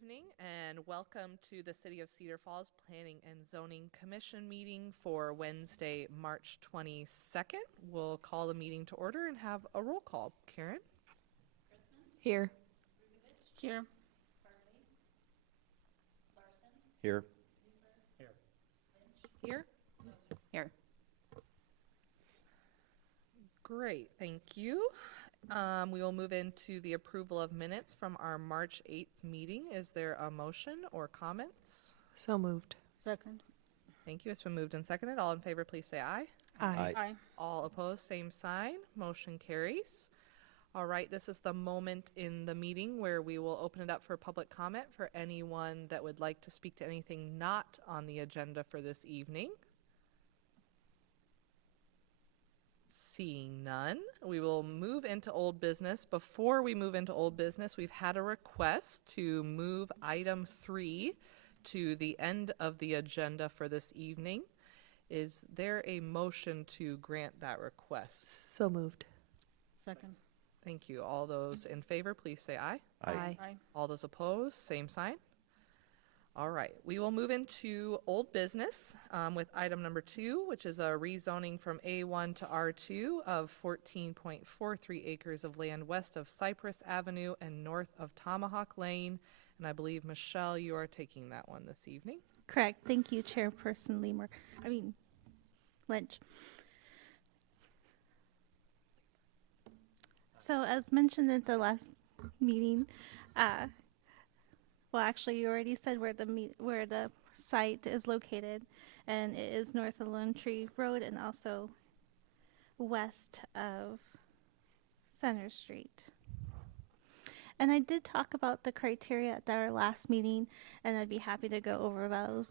evening and welcome to the City of Cedar Falls Planning and Zoning Commission meeting for Wednesday, March 22nd. We'll call the meeting to order and have a roll call. Karen? Here. Here. Here. Here? Here. Great, thank you. We will move into the approval of minutes from our March 8th meeting. Is there a motion or comments? So moved. Second. Thank you. It's been moved and seconded. All in favor, please say aye. Aye. Aye. All opposed, same sign. Motion carries. All right, this is the moment in the meeting where we will open it up for public comment for anyone that would like to speak to anything not on the agenda for this evening. Seeing none, we will move into old business. Before we move into old business, we've had a request to move item 3 to the end of the agenda for this evening. Is there a motion to grant that request? So moved. Second. Thank you. All those in favor, please say aye. Aye. Aye. All those opposed, same sign. All right, we will move into old business with item number 2, which is a rezoning from A1 to R2 of 14.43 acres of land west of Cypress Avenue and north of Tomahawk Lane. And I believe, Michelle, you are taking that one this evening. Correct. Thank you, Chairperson Lynch. So as mentioned at the last meeting, well, actually, you already said where the site is located, and it is north of Lone Tree Road and also west of Center Street. And I did talk about the criteria at our last meeting, and I'd be happy to go over those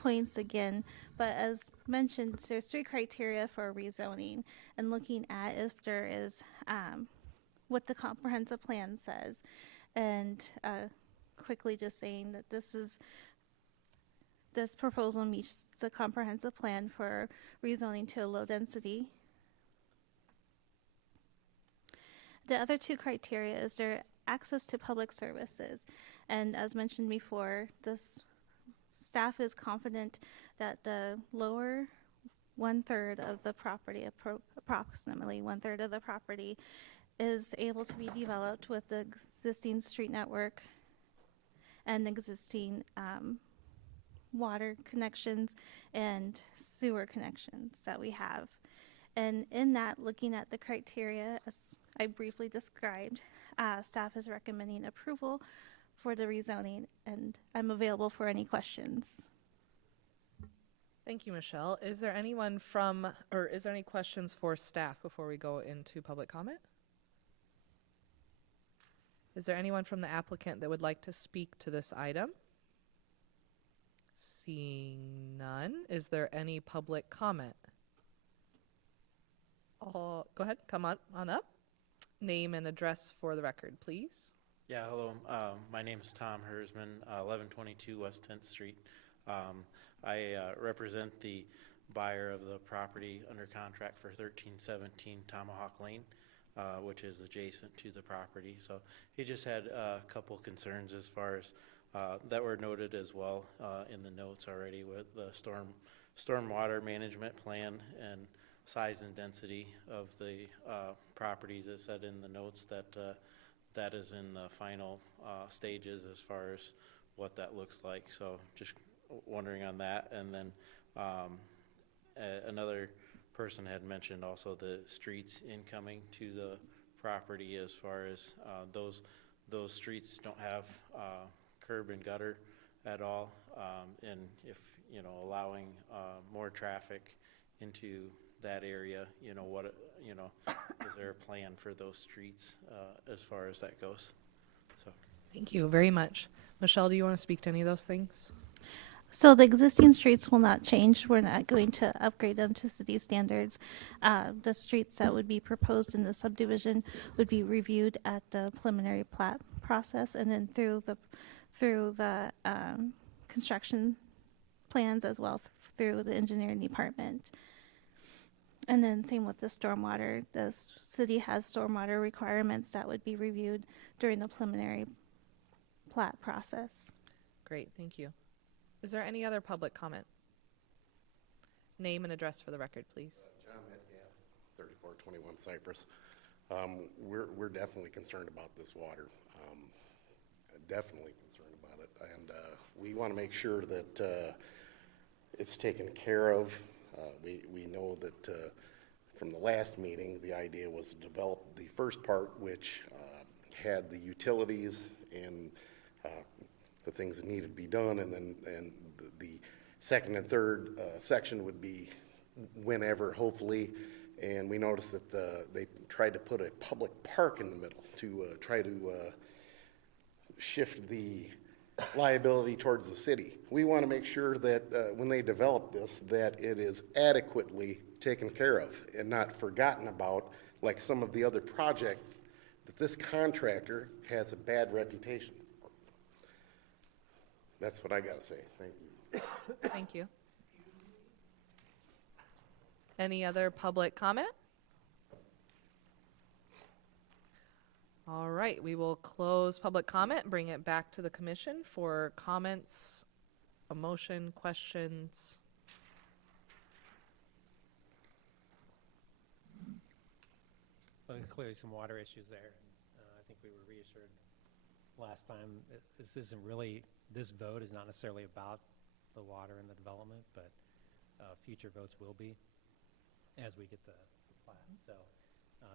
points again. But as mentioned, there's 3 criteria for rezoning, and looking at if there is what the comprehensive plan says, and quickly just saying that this proposal meets the comprehensive plan for rezoning to a low density. The other 2 criteria is their access to public services. And as mentioned before, this staff is confident that the lower 1/3 of the property, approximately 1/3 of the property, is able to be developed with the existing street network and existing water connections and sewer connections that we have. And in that, looking at the criteria, as I briefly described, staff is recommending approval for the rezoning, and I'm available for any questions. Thank you, Michelle. Is there anyone is there any questions for staff before we go into public comment? Is there anyone from the applicant that would like to speak to this item? Seeing none, is there any public comment? Go ahead, come on up. Name and address for the record, please. Yeah, hello. My name is Tom Hersman, 1122 West 10th Street. I represent the buyer of the property under contract for 1317 Tomahawk Lane, which is adjacent to the property. So he just had a couple concerns as far as that were noted as well in the notes already with the stormwater management plan and size and density of the properties. It said in the notes that that is in the final stages as far as what that looks like. So just wondering on that. And then another person had mentioned also the streets incoming to the property as far as those streets don't have curb and gutter at all, and if allowing more traffic into that area, is there a plan for those streets as far as that goes? So Thank you very much. Michelle, do you want to speak to any of those things? So the existing streets will not change. We're not going to upgrade them to city standards. The streets that would be proposed in the subdivision would be reviewed at the preliminary plat process, and then through the construction plans as well through the engineering department. And then same with the stormwater. The city has stormwater requirements that would be reviewed during the preliminary plat process. Great, thank you. Is there any other public comment? Name and address for the record, please. John Metcalf, 3421 Cypress. We're definitely concerned about this water. Definitely concerned about it, and we want to make sure that it's taken care of. We know that from the last meeting, the idea was to develop the first part, which had the utilities and the things that needed to be done, and the second and third section would be whenever, hopefully. And we noticed that they tried to put a public park in the middle to try to shift the liability towards the city. We want to make sure that when they develop this, that it is adequately taken care of and not forgotten about like some of the other projects that this contractor has a bad reputation for. That's what I got to say. Thank you. Thank you. Any other public comment? All right, we will close public comment and bring it back to the commission for comments, a motion, questions. Well, clearly some water issues there. I think we were reassured last time that this isn't really, this vote is not necessarily about the water and the development, but future votes will be as we get the plat. So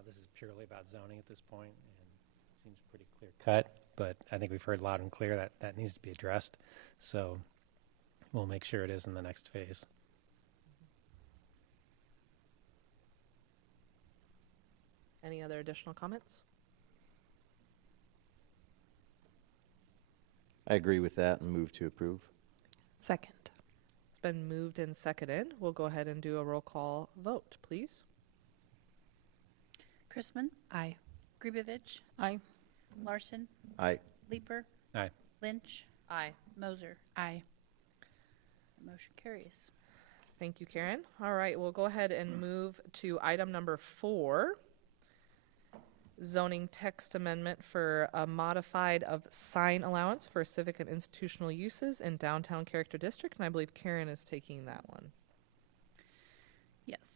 this is purely about zoning at this point, and it seems pretty clear cut, but I think we've heard loud and clear that that needs to be addressed. So we'll make sure it is in the next phase. Any other additional comments? I agree with that and move to approve. Second. It's been moved and seconded. We'll go ahead and do a roll call vote, please. Chrisman? Aye. Gribevich. Aye. Larson, Aye. Leeper, Aye. Lynch, Aye. Moser. Aye. Motion carries. Thank you, Karen. All right, we'll go ahead and move to item number 4, zoning text amendment for a modified of sign allowance for civic and institutional uses in downtown character district, and I believe Karen is taking that one. Yes.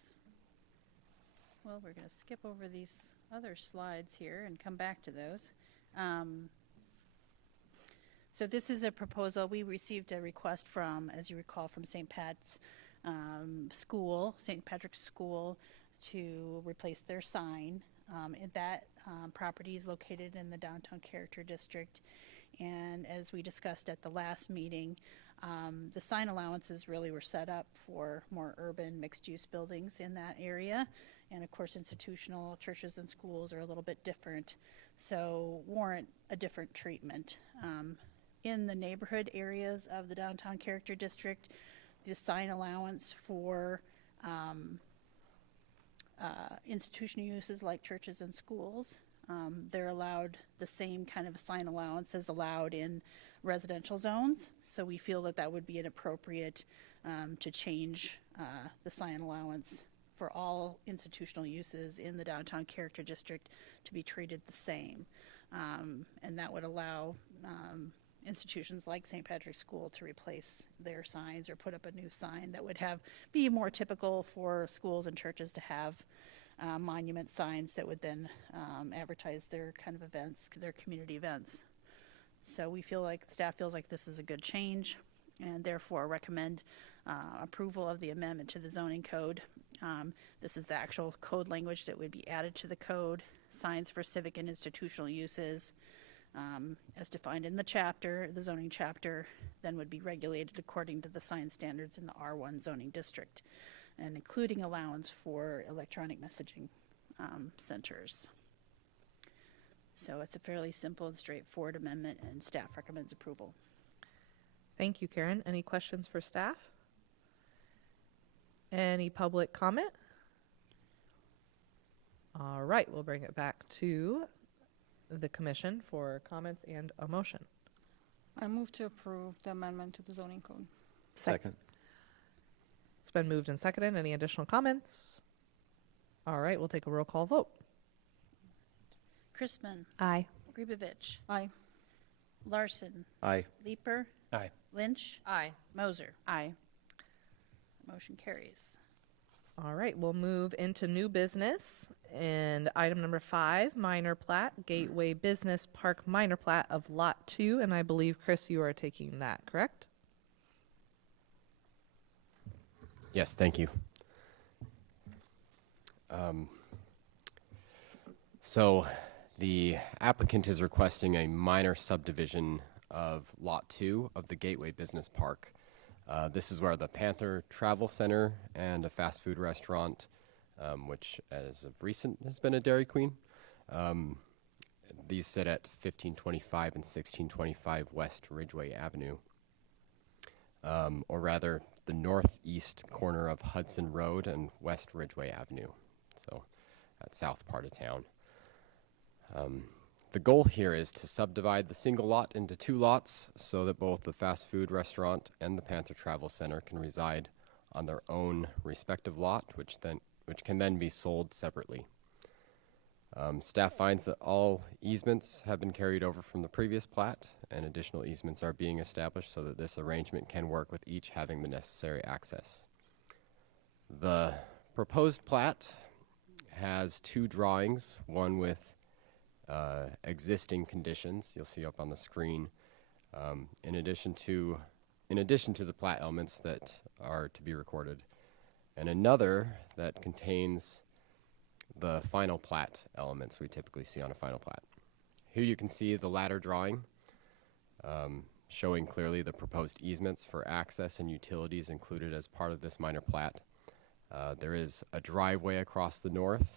Well, we're going to skip over these other slides here and come back to those. So this is a proposal. We received a request from, as you recall, from St. Pat's School, St. Patrick's School, to replace their sign. That property is located in the downtown character district, and as we discussed at the last meeting, the sign allowances really were set up for more urban mixed-use buildings in that area, and of course institutional churches and schools are a little bit different, so warrant a different treatment. In the neighborhood areas of the downtown character district, the sign allowance for institutional uses like churches and schools, they're allowed the same kind of sign allowance as allowed in residential zones. So we feel that that would be an appropriate to change the sign allowance for all institutional uses in the downtown character district to be treated the same. And that would allow institutions like St. Patrick's School to replace their signs or put up a new sign that would be more typical for schools and churches to have monument signs that would then advertise their kind of events, their community events. So we feel like, staff feels like this is a good change, and therefore recommend approval of the amendment to the zoning code. This is the actual code language that would be added to the code. Signs for civic and institutional uses, as defined in the chapter, the zoning chapter, then would be regulated according to the sign standards in the R1 zoning district, and including allowance for electronic messaging centers. So it's a fairly simple and straightforward amendment, and staff recommends approval. Thank you, Karen. Any questions for staff? Any public comment? All right, we'll bring it back to the commission for comments and a motion. I move to approve the amendment to the zoning code. Second. It's been moved and seconded. Any additional comments? All right, we'll take a roll call vote. Chrisman, Aye. Gribevich, Aye. Larson. Aye. Leeper. Aye. Lynch. Aye. Moser. Aye. Motion carries. All right, we'll move into new business. And item number 5, minor plat, Gateway Business Park minor plat of Lot 2. And I believe, Chris, you are taking that, correct? Yes, thank you. So the applicant is requesting a minor subdivision of Lot 2 of the Gateway Business Park. This is where the Panther Travel Center and a fast food restaurant, which as of recent has been a Dairy Queen. These sit at 1525 and 1625 West Ridgeway Avenue. Or rather, the northeast corner of Hudson Road and West Ridgeway Avenue, so that south part of town. The goal here is to subdivide the single lot into 2 lots so that both the fast food restaurant and the Panther Travel Center can reside on their own respective lot, which can then be sold separately. Staff finds that all easements have been carried over from the previous plat, and additional easements are being established so that this arrangement can work with each having the necessary access. The proposed plat has 2 drawings, one with existing conditions you'll see up on the screen, in addition to the plat elements that are to be recorded, and another that contains the final plat elements we typically see on a final plat. Here you can see the latter drawing, showing clearly the proposed easements for access and utilities included as part of this minor plat. There is a driveway across the north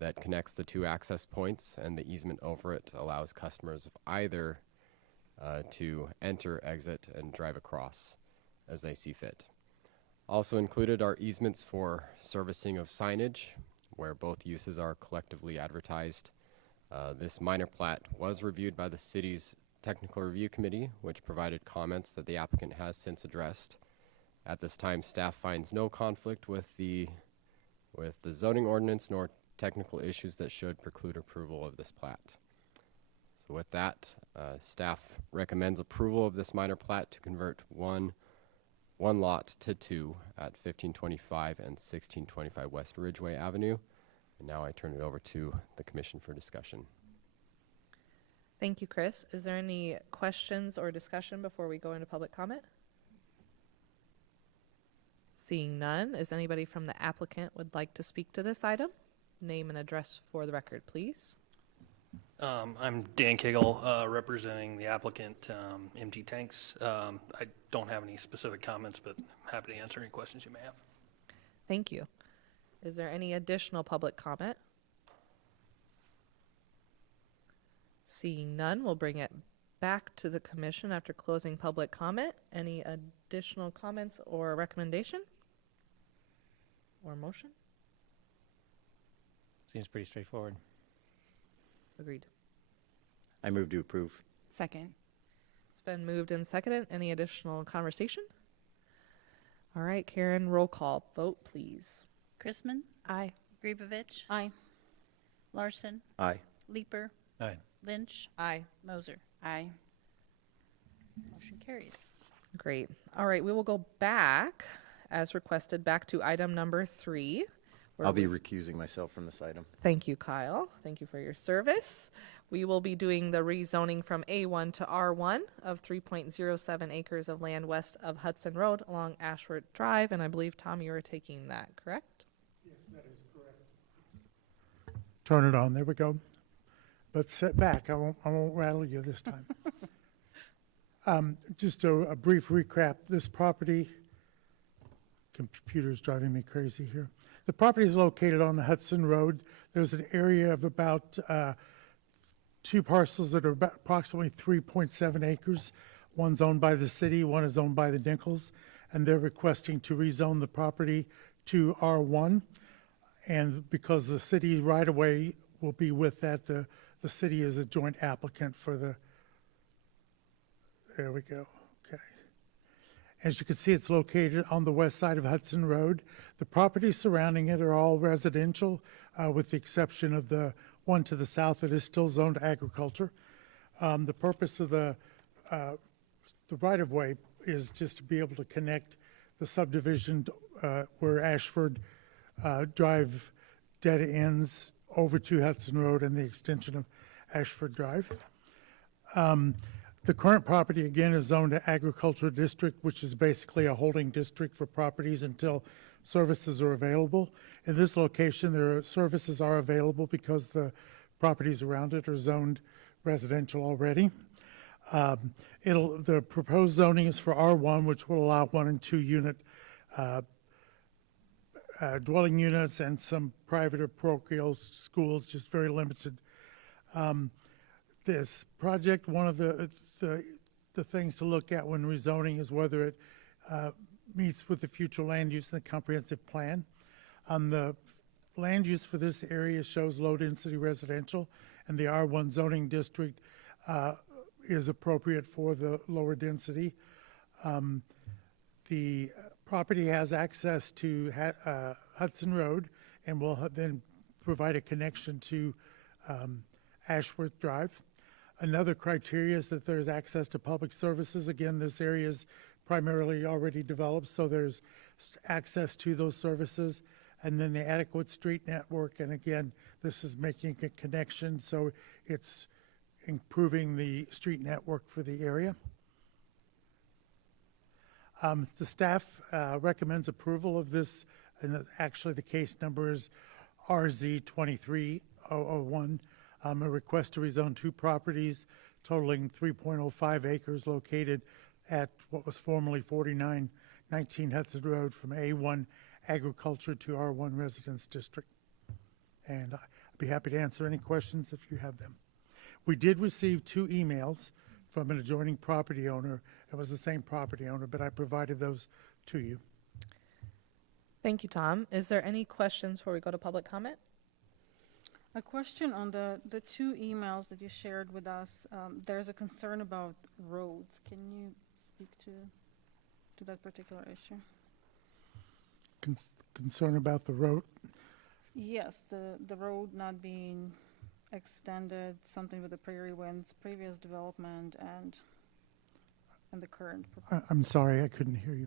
that connects the 2 access points, and the easement over it allows customers of either to enter, exit, and drive across as they see fit. Also included are easements for servicing of signage, where both uses are collectively advertised. This minor plat was reviewed by the city's technical review committee, which provided comments that the applicant has since addressed. At this time, staff finds no conflict with the zoning ordinance nor technical issues that should preclude approval of this plat. So with that, staff recommends approval of this minor plat to convert one lot to 2 at 1525 and 1625 West Ridgeway Avenue. And now I turn it over to the commission for discussion. Thank you, Chris. Is there any questions or discussion before we go into public comment? Seeing none, is anybody from the applicant would like to speak to this item? Name and address for the record, please. I'm Dan Kiggle, representing the applicant, MG Tanks. I don't have any specific comments, but happy to answer any questions you may have. Thank you. Is there any additional public comment? Seeing none, we'll bring it back to the commission after closing public comment. Any additional comments or recommendation or motion? Seems pretty straightforward. Agreed. I move to approve. Second. It's been moved and seconded. Any additional conversation? All right, Karen, roll call. Vote, please. Chrisman. Aye. Grebovich. Aye. Larson. Aye. Leeper. Aye. Lynch. Aye. Moser. Aye. Motion carries. Great. All right, we will go back, as requested, back to item number 3. I'll be recusing myself from this item. Thank you, Kyle. Thank you for your service. We will be doing the rezoning from A1 to R1 of 3.07 acres of land west of Hudson Road along Ashford Drive, and I believe, Tom, you are taking that, correct? Yes, that is correct. Turn it on. There we go. But sit back. I won't rattle you this time. Just a brief recap. This property, computer's driving me crazy here. The property is located on the Hudson Road. There's an area of about 2 parcels that are about approximately 3.7 acres. One's owned by the city, one is owned by the Nichols, and they're requesting to rezone the property to R1. And because the city right-of-way will be with that, the city is a joint applicant for the, there we go. As you can see, it's located on the west side of Hudson Road. The properties surrounding it are all residential, with the exception of the one to the south that is still zoned agriculture. The purpose of the right-of-way is just to be able to connect the subdivision where Ashford Drive dead ends over to Hudson Road and the extension of Ashford Drive. The current property, again, is zoned to agricultural district, which is basically a holding district for properties until services are available. In this location, services are available because the properties around it are zoned residential already. The proposed zoning is for R1, which will allow 1 and 2 unit dwelling units and some private or parochial schools, just very limited. This project, one of the things to look at when rezoning is whether it meets with the future land use and the comprehensive plan. The land use for this area shows low-density residential, and the R1 zoning district is appropriate for the lower density. The property has access to Hudson Road and will then provide a connection to Ashworth Drive. Another criteria is that there's access to public services. Again, this area is primarily already developed, so there's access to those services. And then the adequate street network, and again, this is making a connection, so it's improving the street network for the area. The staff recommends approval of this, and actually the case number is RZ 23001, a request to rezone 2 properties totaling 3.05 acres located at what was formerly 4919 Hudson Road from A1 Agriculture to R1 Residence District. And I'd be happy to answer any questions if you have them. We did receive 2 emails from an adjoining property owner. It was the same property owner, but I provided those to you. Thank you, Tom. Is there any questions before we go to public comment? A question on the 2 emails that you shared with us. There's a concern about roads. Can you speak to that particular issue? Concern about the road? Yes, the road not being extended, something with the prairie winds, previous development, and the current. I'm sorry, I couldn't hear you.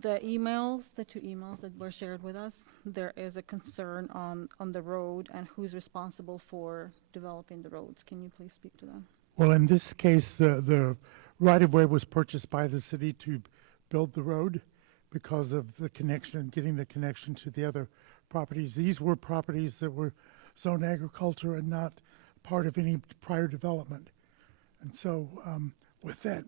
The emails, the 2 emails that were shared with us, there is a concern on the road and who's responsible for developing the roads. Can you please speak to that? Well, in this case, the right-of-way was purchased by the city to build the road because of the connection, getting the connection to the other properties. These were properties that were zoned agriculture and not part of any prior development. And so with that,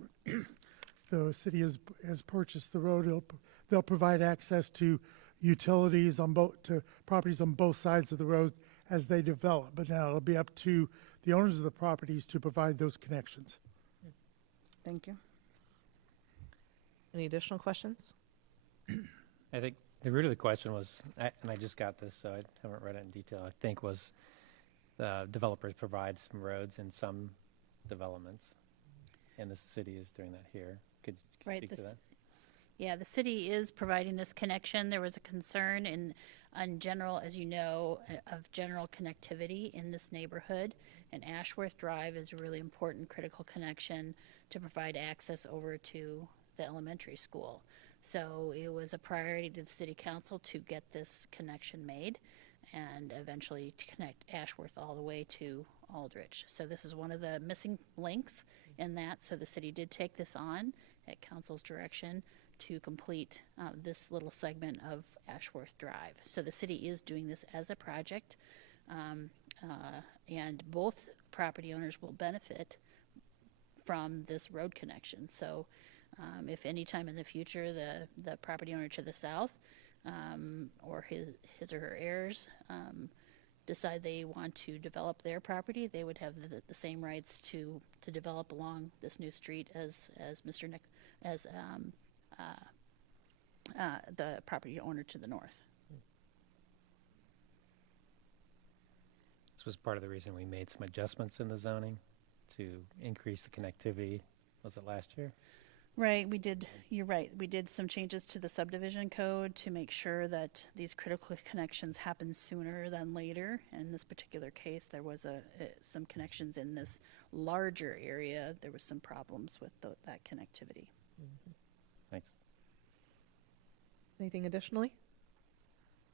the city has purchased the road. They'll provide access to utilities to properties on both sides of the road as they develop. But now it'll be up to the owners of the properties to provide those connections. Thank you. Any additional questions? I think the root of the question was, and I just got this, so I haven't read it in detail, I think was the developers provide some roads in some developments, and the city is doing that here. Could you speak to that? Yeah, the city is providing this connection. There was a concern in general, as you know, of general connectivity in this neighborhood, and Ashworth Drive is a really important critical connection to provide access over to the elementary school. So it was a priority to the city council to get this connection made and eventually to connect Ashworth all the way to Aldrich. So this is one of the missing links in that. So the city did take this on at council's direction to complete this little segment of Ashworth Drive. So the city is doing this as a project, and both property owners will benefit from this road connection. So if any time in the future the property owner to the south or his or her heirs decide they want to develop their property, they would have the same rights to develop along this new street as the property owner to the north. This was part of the reason we made some adjustments in the zoning to increase the connectivity. Was it last year? Right, we did, you're right, we did some changes to the subdivision code to make sure that these critical connections happen sooner than later. In this particular case, there was some connections in this larger area. There was some problems with that connectivity. Thanks. Anything additionally?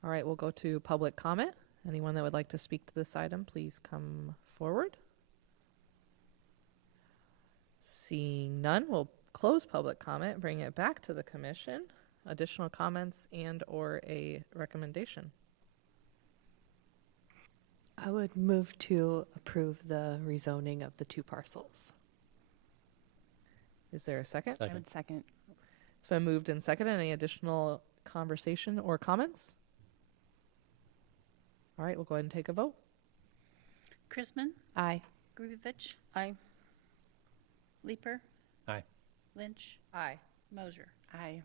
All right, we'll go to public comment. Anyone that would like to speak to this item, please come forward. Seeing none, we'll close public comment, bring it back to the commission. Additional comments and or a recommendation. I would move to approve the rezoning of the 2 parcels. Is there a second? Second. Second. It's been moved and seconded. Any additional conversation or comments? All right, we'll go ahead and take a vote. Chrisman, Aye. Grubevich, Aye. Leeper, Aye. Lynch, Aye. Mosier. Aye.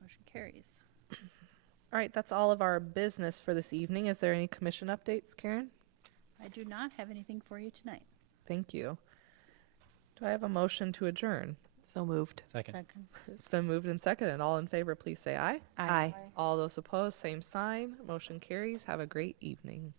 Motion carries. All right, that's all of our business for this evening. Is there any commission updates, Karen? I do not have anything for you tonight. Thank you. Do I have a motion to adjourn? So moved. Second. Second. It's been moved and seconded. All in favor, please say aye. Aye. All those opposed, same sign. Motion carries. Have a great evening.